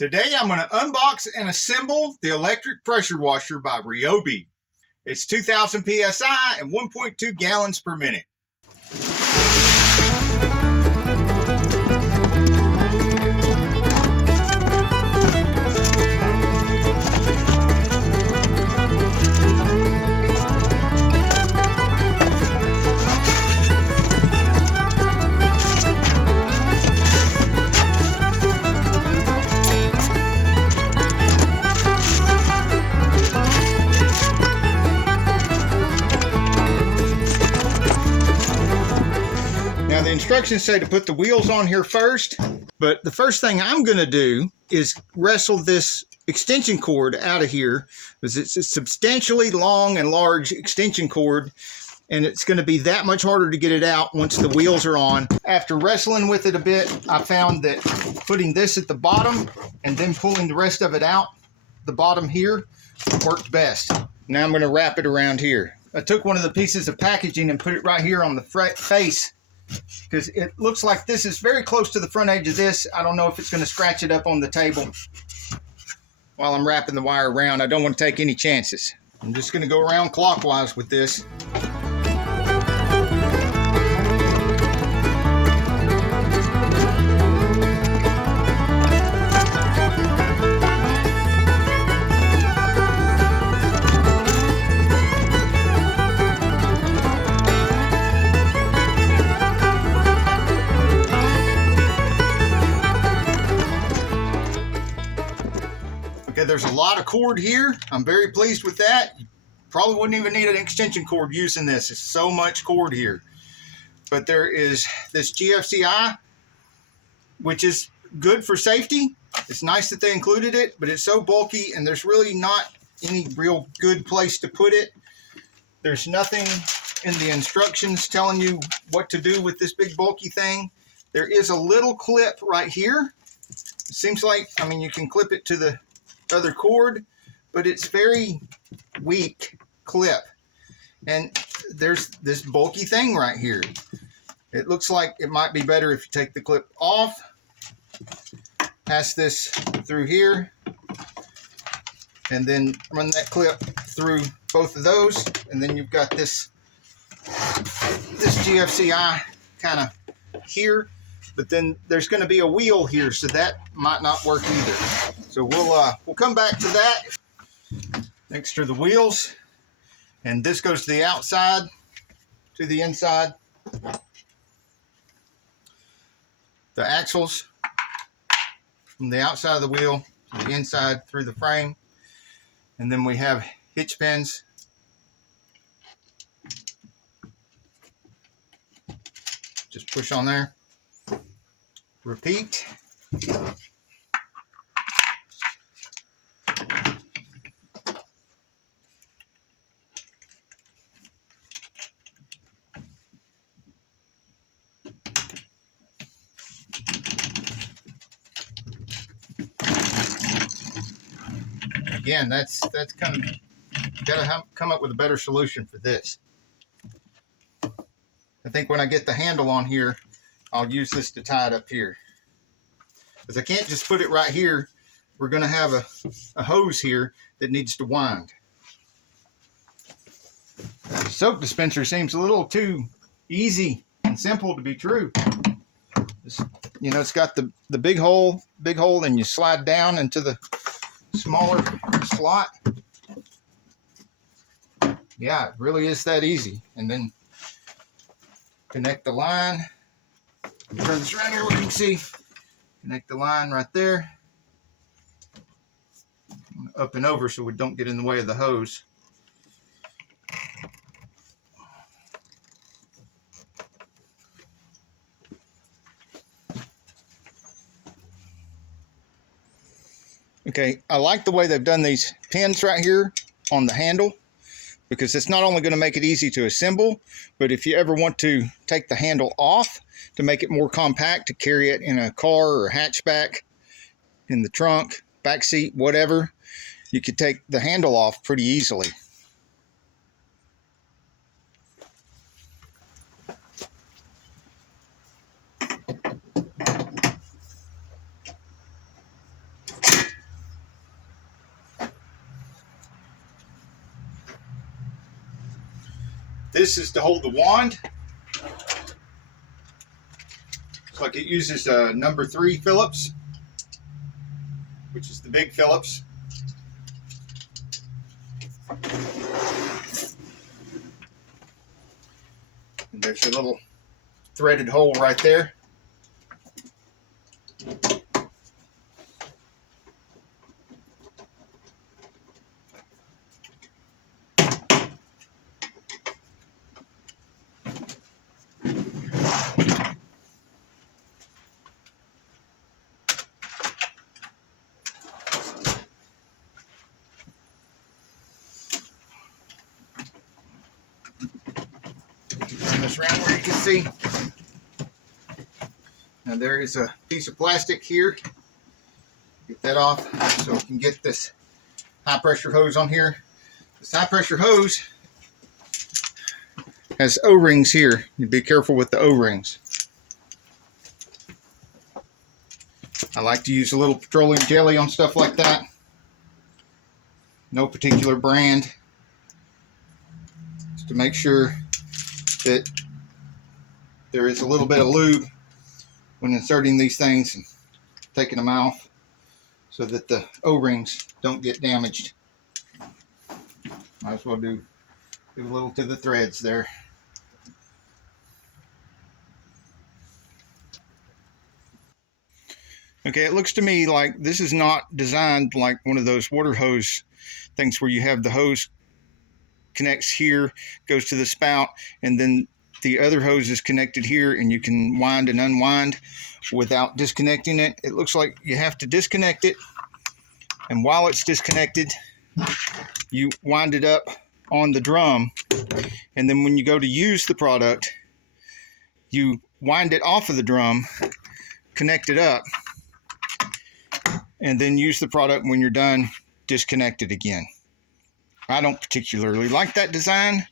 Today I'm going to unbox and assemble the electric pressure washer by Ryobi. It's 2000 PSI and 1.2 gallons per minute. Now the instructions say to put the wheels on here first, but the first thing I'm going to do is wrestle this extension cord out of here, because it's a substantially long and large extension cord, and it's going to be that much harder to get it out once the wheels are on. After wrestling with it a bit, I found that putting this at the bottom and then pulling the rest of it out, the bottom here, worked best. Now I'm going to wrap it around here. I took one of the pieces of packaging and put it right here on the face, because it looks like this is very close to the front edge of this. I don't know if it's going to scratch it up on the table while I'm wrapping the wire around. I don't want to take any chances. I'm just going to go around clockwise with this. Okay, there's a lot of cord here. I'm very pleased with that. You probably wouldn't even need an extension cord using this. There's so much cord here. But there is this GFCI, which is good for safety. It's nice that they included it, but it's so bulky and there's really not any real good place to put it. There's nothing in the instructions telling you what to do with this big bulky thing. There is a little clip right here. It seems like, I mean, you can clip it to the other cord, but it's very weak clip, and there's this bulky thing right here. It looks like it might be better if you take the clip off, pass this through here, and then run that clip through both of those, and then you've got this GFCI kind of here. But then there's going to be a wheel here, so that might not work either. So we'll come back to that next to the wheels. And this goes to the outside, to the inside. The axles from the outside of the wheel to the inside through the frame. And then we have hitch pins. Just push on there. Repeat. Again, that's kind of, gotta come up with a better solution for this. I think when I get the handle on here, I'll use this to tie it up here, because I can't just put it right here. We're going to have a hose here that needs to wind. The soap dispenser seems a little too easy and simple to be true. You know, it's got the big hole, and you slide down into the smaller slot. Yeah, it really is that easy. And then connect the line. Turn this around here, we can see. Connect the line right there. Up and over so we don't get in the way of the hose. Okay, I like the way they've done these pins right here on the handle, because it's not only going to make it easy to assemble, but if you ever want to take the handle off to make it more compact to carry it in a car or a hatchback, in the trunk, back seat, whatever, you could take the handle off pretty easily. This is to hold the wand. Looks like it uses a number 3 Phillips, which is the big Phillips. And there's a little threaded hole right there. Turn this around where you can see. Now there is a piece of plastic here. Get that off so we can get this high pressure hose on here. This high pressure hose has O-rings here. You be careful with the O-rings. I like to use a little petroleum jelly on stuff like that. No particular brand. Just to make sure that there is a little bit of lube when inserting these things and taking them off so that the O-rings don't get damaged. Might as well do a little to the threads there. Okay, it looks to me like this is not designed like one of those water hose things where you have the hose connects here, goes to the spout, and then the other hose is connected here and you can wind and unwind without disconnecting it. It looks like you have to disconnect it, and while it's disconnected, you wind it up on the drum, and then when you go to use the product, you wind it off of the drum, connect it up, and then use the product. When you're done, disconnect it again. I don't particularly like that design,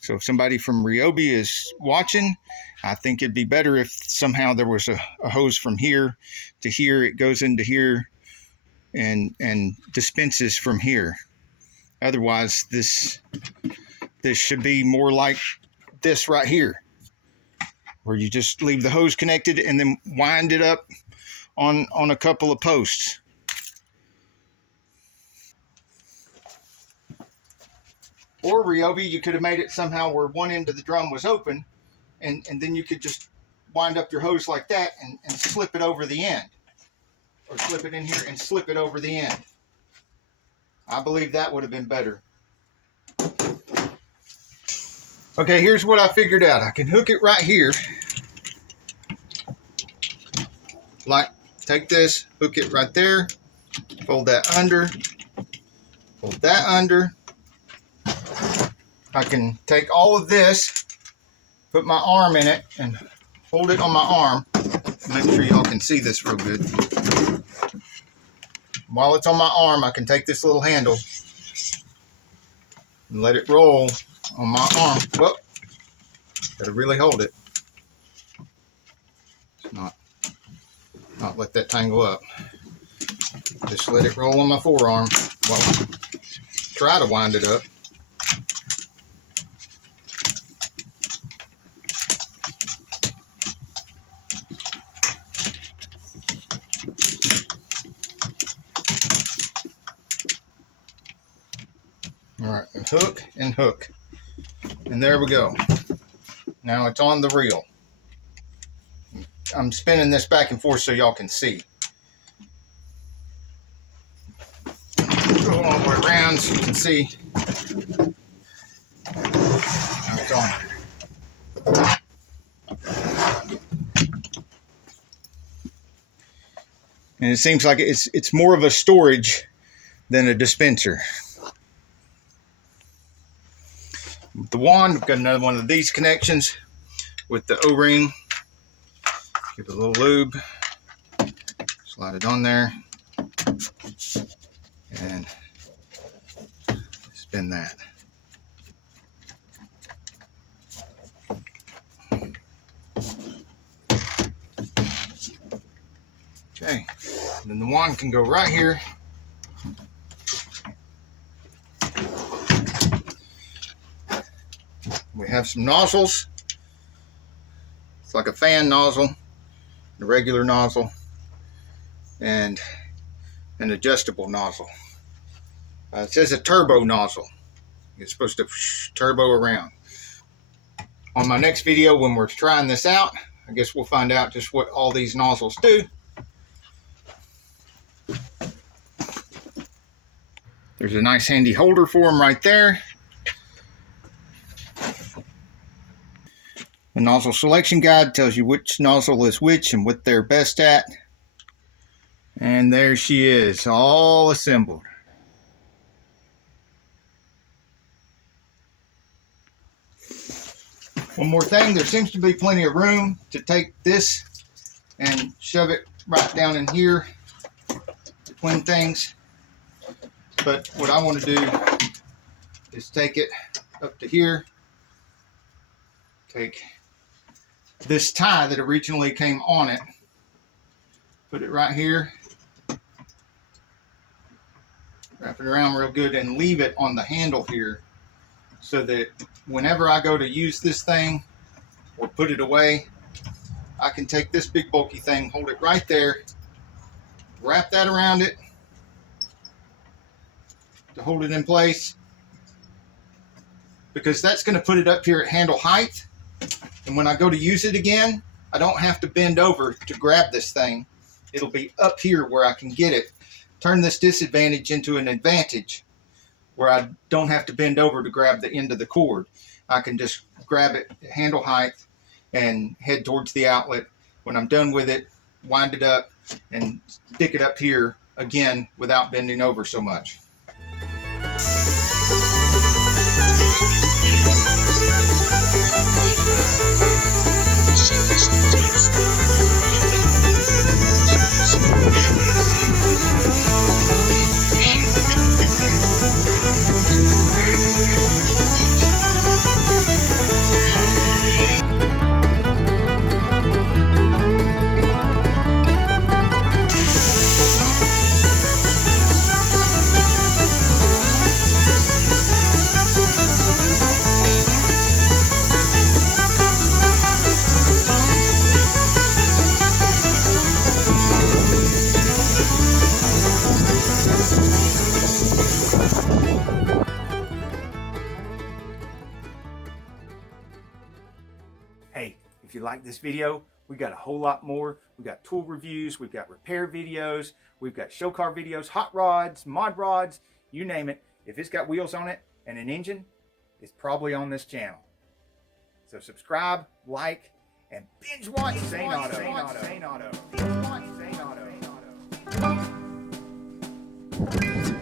so if somebody from Ryobi is watching, I think it'd be better if somehow there was a hose from here to here. It goes into here and dispenses from here. Otherwise, this should be more like this right here, where you just leave the hose connected and then wind it up on a couple of posts. Or Ryobi, you could have made it somehow where one end of the drum was open, and then you could just wind up your hose like that and slip it over the end. Or slip it in here and slip it over the end. I believe that would have been better. Okay, here's what I figured out. I can hook it right here. Like, take this, hook it right there, fold that under, fold that under. I can take all of this, put my arm in it, and hold it on my arm. Make sure y'all can see this real good. While it's on my arm, I can take this little handle and let it roll on my arm. Whoop. Gotta really hold it. Not let that tangle up. Just let it roll on my forearm while I try to wind it up. All right, and hook and hook. And there we go. Now it's on the reel. I'm spinning this back and forth so y'all can see. Go all the way around so you can see. Now it's on. And it seems like it's more of a storage than a dispenser. With the wand, we've got another one of these connections with the O-ring. Give it a little lube. Slide it on there. And spin that. Okay. And then the wand can go right here. We have some nozzles. It's like a fan nozzle, a regular nozzle, and an adjustable nozzle. It says a turbo nozzle. It's supposed to turbo around. On my next video, when we're trying this out, I guess we'll find out just what all these nozzles do. There's a nice handy holder for them right there. The nozzle selection guide tells you which nozzle is which and what they're best at. And there she is, all assembled. One more thing, there seems to be plenty of room to take this and shove it right down in here between things. But what I want to do is take it up to here, take this tie that originally came on it, put it right here, wrap it around real good, and leave it on the handle here so that whenever I go to use this thing or put it away, I can take this big bulky thing, hold it right there, wrap that around it to hold it in place, because that's going to put it up here at handle height. And when I go to use it again, I don't have to bend over to grab this thing. It'll be up here where I can get it. Turn this disadvantage into an advantage where I don't have to bend over to grab the end of the cord. I can just grab it at handle height and head towards the outlet. When I'm done with it, wind it up and stick it up here again without bending over so much. Hey, if you like this video, we got a whole lot more. We've got tool reviews, we've got repair videos, we've got show car videos, hot rods, mod rods, you name it. If it's got wheels on it and an engine, it's probably on this channel. So subscribe, like, and binge watch Saneauto. Binge watch Saneauto.